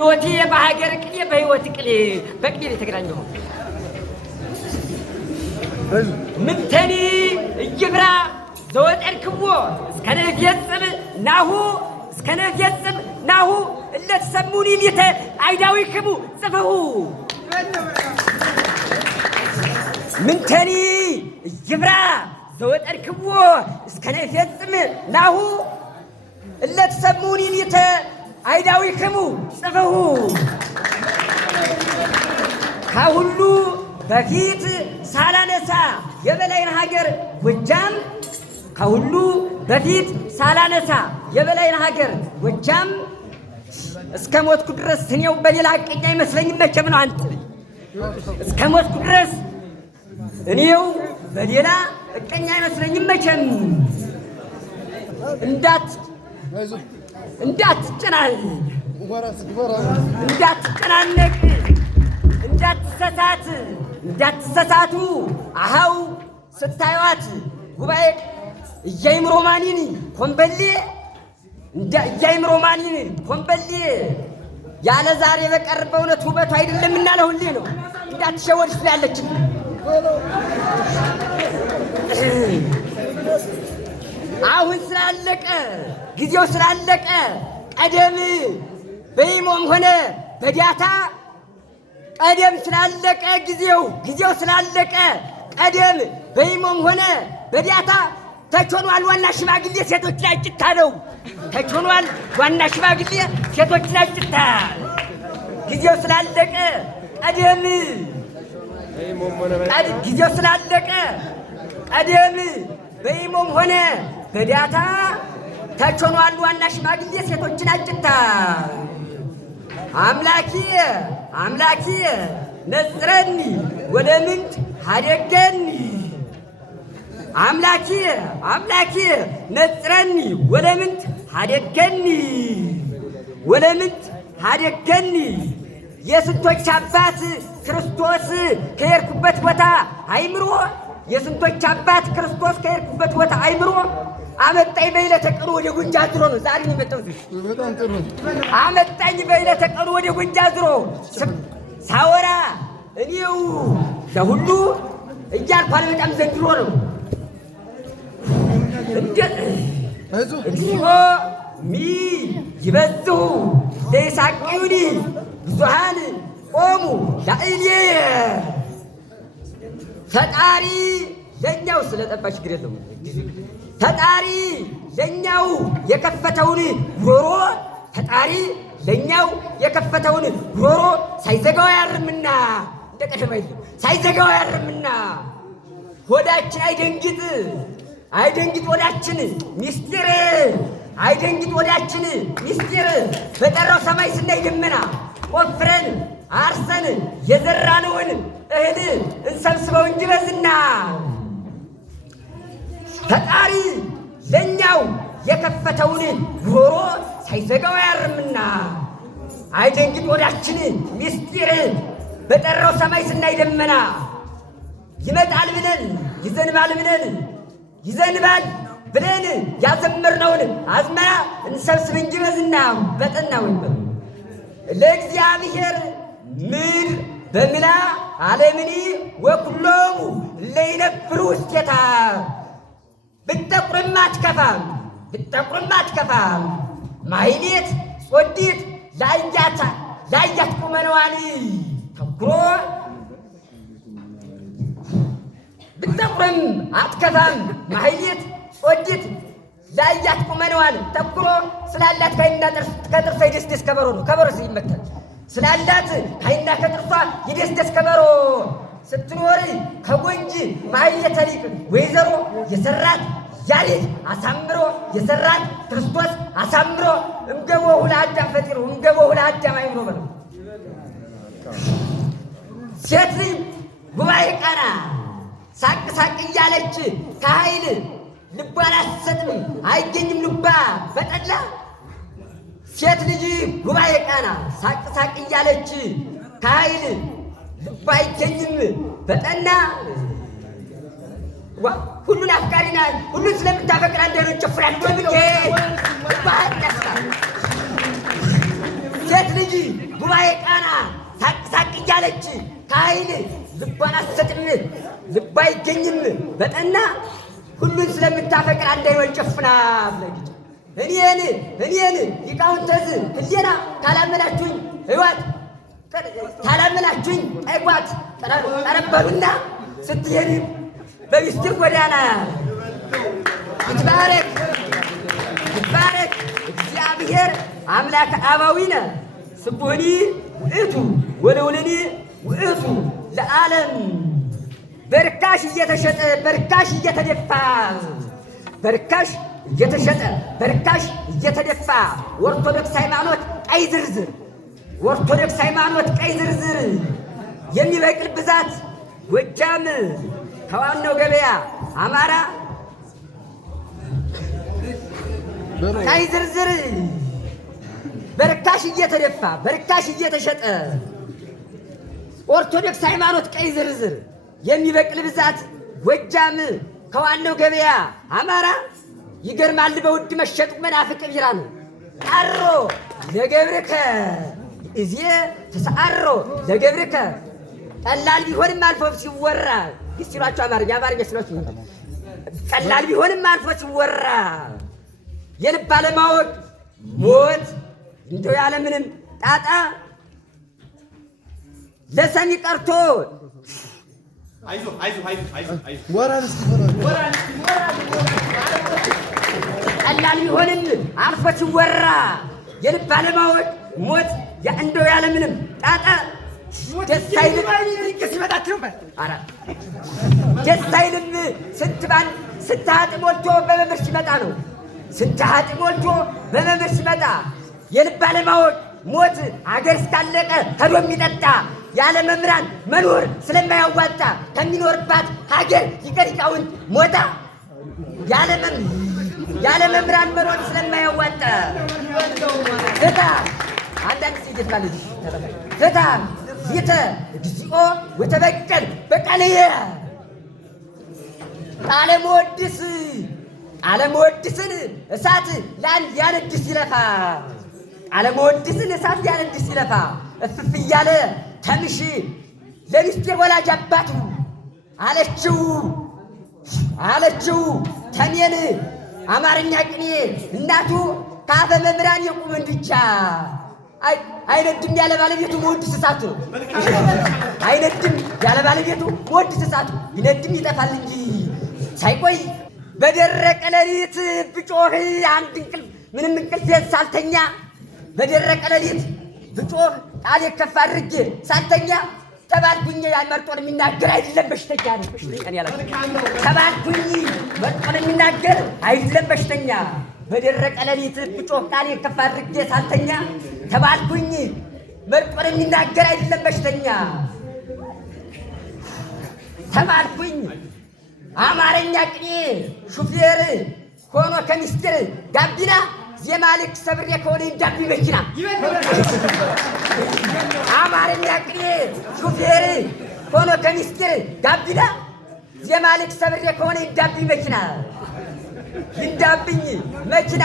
ወቲ በሀገር ቅሌ በህይወት ቅሌ በቅሌ የተገናኘው ምንተኒ እጅብራ ዘወጠርክዎ እስከነፈጽም ናሁ እስከነፈጽም ናሁ እለተሰሙኒ ሊተ አይዳዊክሙ ጽፈሁ ምንተኒ እጅብራ ዘወጠርክዎ እስከነፈጽም ናሁ እለተሰሙኒ ሊተ አይዳዊክሙ ጽፈሁ ከሁሉ በፊት ሳላነሳ የበላይን ሀገር ጎጃም ከሁሉ በፊት ሳላነሳ የበላይን ሀገር ጎጃም እስከ ሞትኩ ድረስ እኔው በሌላ አቀኛ አይመስለኝም መቼም ነው አንተ እስከ ሞትኩ ድረስ እኔው በሌላ አቀኛ አይመስለኝም መቼም እንዳትጨናነቅ እንዳትሰሳቱ አሃው ስታዩት ጉባኤ እያይምሮ ማኒን ኮምበሌ ያለ ዛሬ በቀር በእውነት ውበቱ አይደለም እና ለሁሌ ነው እንዳትሸወድ ስላለች አሁን ስላለቀ ጊዜው ስላለቀ ቀደም በኢሞም ሆነ በዳታ ቀደም ስላለቀ ጊዜው ስላለቀ ቀደም በኢሞም ሆነ በዳታ ተቾኗል ዋና ሽማግሌ ሴቶች ላይ ጭታ ነው ተቾኗል ዋና ሽማግሌ ሴቶች ላይ ጭታ ጊዜው ስላለቀ ቀደም ጊዜው ስላለቀ ቀደም በኢሞም ሆነ በዳታ ተቾኗል ዋና ሽማግሌ ሴቶችን አጭታ አምላኪ ነጽረኒ ወደ ምንት ሀደገኒ አምላኪ ነጽረኒ ወደ ምንት ሀደገኒ የስንቶች አባት ክርስቶስ ከሄድኩበት ቦታ አይምሮ የስንቶች አባት ክርስቶስ ከሄድኩበት ቦታ አይምሮ አመጣኝ በዕለተ ቀኑ ወደ ጉንጃ ዝሮ ነው ዛሬ ነው የመጣሁት። በጣም ጥሩ አመጣኝ በዕለተ ቀኑ ወደ ጉንጃ ዝሮ ሳወራ እኔው ለሁሉ እያልኩ አልመጣም ዘንድሮ ነው እግዚኦ ሚ ይበዝሁ ለይሳቅዩኒ ብዙሃን ቆሙ ላዕሌየ ፈጣሪ ለኛው ስለጠባሽ ችግር የለውም ፈጣሪ ለኛው የከፈተውን ጉሮሮ ፈጣሪ ለኛው የከፈተውን ጉሮሮ ሳይዘጋው ያርምና እንደቀደመኝ ሳይዘጋው ያርምና ሆዳችን አይደንግጥ ወዳችን ሚስጢር አይደንግጥ ወዳችን ሚስጢር በጠራው ሰማይ ስናይ ደመና ቆፍረን አርሰን የዘራነውን እህል እንሰብስበው እንጂ በዝና ፈጣሪ ለኛው የከፈተውን ጉሮሮ ሳይዘጋው ያርምና አይደንግጥ ወዳችን ሚስጢር በጠራው ሰማይ ስናይ ደመና ይመጣል ብለን ይዘንባል ብለን ያዘመርነውን አዝመራ እንሰብስብ እንጂ በዝና በጠና ወንበር ለእግዚአብሔር ምድር በምላ ዓለምኒ ወኩሎሙ ለይነብሩ ውስቴታ ብትጠቁርም አትከፋም ማይሌት ጾዲት ላያት ቁመነዋን ተኩሮ ብትጠቁርም አትከፋም ማይሌት ጾዲት ላያት ቁመነዋን ተኩሮ ስላላት ከይና ከጥርሷ ይደስደስ ከበሮ ነው ከበሮ ሲመታል ስላላት ከይና ከጥርሷ ይደስደስ ከበሮ ስትኖር ከጎንጂ ማይሌት ተሊቅ ወይዘሮ የሰራት ያሬድ አሳምሮ የሰራት ክርስቶስ አሳምሮ እምገቦ ሁላዳም ፈጢሩ እምገቦ ሁላዳም አይምሮ በለው ሴት ልጅ ጉባኤ ቃና ሳቅ እያለች ከኃይል ልቧን አትሰጥም አይገኝም ልባ በጠላ ሴት ልጅ ጉባኤ ቃና ሳቅ እያለች ከኃይል ልባ አይገኝም በጠና ሁሉን አፍቃሪ ናት ሁሉን ስለምታፈቅር አንደሮች ጨፍራል ወንጌ ባንደስታ ሴት ልጅ ጉባኤ ቃና ሳቅ ሳቅ እያለች ከኃይል ልቧን አትሰጥም፣ ልቧ አይገኝም በጠና ሁሉን ስለምታፈቅር አንድ ዓይኗን ጨፍና ብለግጭ እኔን ሊቃውንተ ሕሊና ካላመናችሁኝ ሕይወት ካላመናችሁኝ ጠይቋት ጠረበሉና ስትሄድ በምስጢር ጎዳና ይትባረክ እግዚአብሔር አምላክ አባዊነ ስቡህኒ ውእቱ ወለውለኒ ውእቱ ለዓለም በርካሽ እየተሸጠ በርካሽ እየተደፋ በርካሽ እየተሸጠ በርካሽ እየተደፋ ኦርቶዶክስ ሃይማኖት ቀይ ዝርዝር ኦርቶዶክስ ሃይማኖት ቀይ ዝርዝር የሚበቅል ብዛት ጎጃም ከዋናው ገበያ አማራ ቀይ ዝርዝር በርካሽ እየተደፋ በርካሽ እየተሸጠ ኦርቶዶክስ ሃይማኖት ቀይ ዝርዝር የሚበቅል ብዛት ጎጃም ከዋናው ገበያ አማራ ይገርማል በውድ መሸጡ መናፍቅ ቢራ ነው። አሮ ለገብርከ እዚ ተሰአሮ ለገብርከ ቀላል ቢሆንም አልፎ ሲወራ ይስሏቸው አማርኛ ሲሏቸው ቀላል ቢሆንም አልፎ ሲወራ የልብ አለማወቅ ሞት እንደው ያለምንም ጣጣ ለሰሚ ቀርቶ ቀላል ቢሆንም አልፎ ሲወራ የልብ አለማወቅ ሞት እንደው ያለምንም ጣጣ ደስ አይልም ስንት ሀጥ ሞልቶ በመምህር ሲመጣ ነው። ስንት ሀጥ ሞልቶ በመምህር ሲመጣ የልብ አለማወቅ ሞት አገር እስካለቀ ሄዶ የሚጠጣ ያለ መምህራን መኖር ስለማያዋጣ ከሚኖርባት ሀገር ሊቃውንት ሞታ ያለ መምህራን መኖር ስለማያዋጣ ፍታ አንዳንድ ጊዜ ይገጥማል። ፍታ ይተ እግዚኦ ወተበቀል በቃልየ ቃለ መወድስን እሳት ለአንድ ያነድስ ይለፋ ቃለ መወድስን እሳት ያነድስ ይለፋ እፍፍ እያለ ተምሽ ለሚስጥር ወላጅ አባቱ አለችው ተሜን አማርኛ ቅኔ እናቱ ከአፈ መምህራን የቁም እንድቻ አይነድም ያለ ባለቤቱ መወድስ እሳቱ አይነድም ያለ ባለቤቱ መወድስ እሳቱ ይነድም ይጠፋል እንጂ ሳይቆይ በደረቀ ሌሊት ብጮህ አንድ እንቅልፍ ምንም እንቅልፍ ሳልተኛ በደረቀ ሌሊት ብጮህ ቃል ከፍ አድርጌ ሳልተኛ ተባልኩኝ። መርጦን የሚናገር አይደለም በሽተኛ ነው። በሽተኛ ያለ ተባልኩኝ መርጦን የሚናገር አይደለም በሽተኛ በደረቀ ሌሊት ብጮህ ቃል ከፍ አድርጌ ሳልተኛ ተባልኩኝ መርጦን የሚናገር አይደለም በሽተኛ ተባልኩኝ። አማርኛ ቅኔ ሹፌር ሆኖ ከሚስጥር ጋቢና ዜማ ልክ ሰብሬ ከሆነ እንዳቢ መኪና አማርኛ ቅኔ ሹፌር ሆኖ ከሚስጥር ጋቢና ዜማ ልክ ሰብሬ ከሆነ እንዳቢ መኪና እንዳብኝ መኪና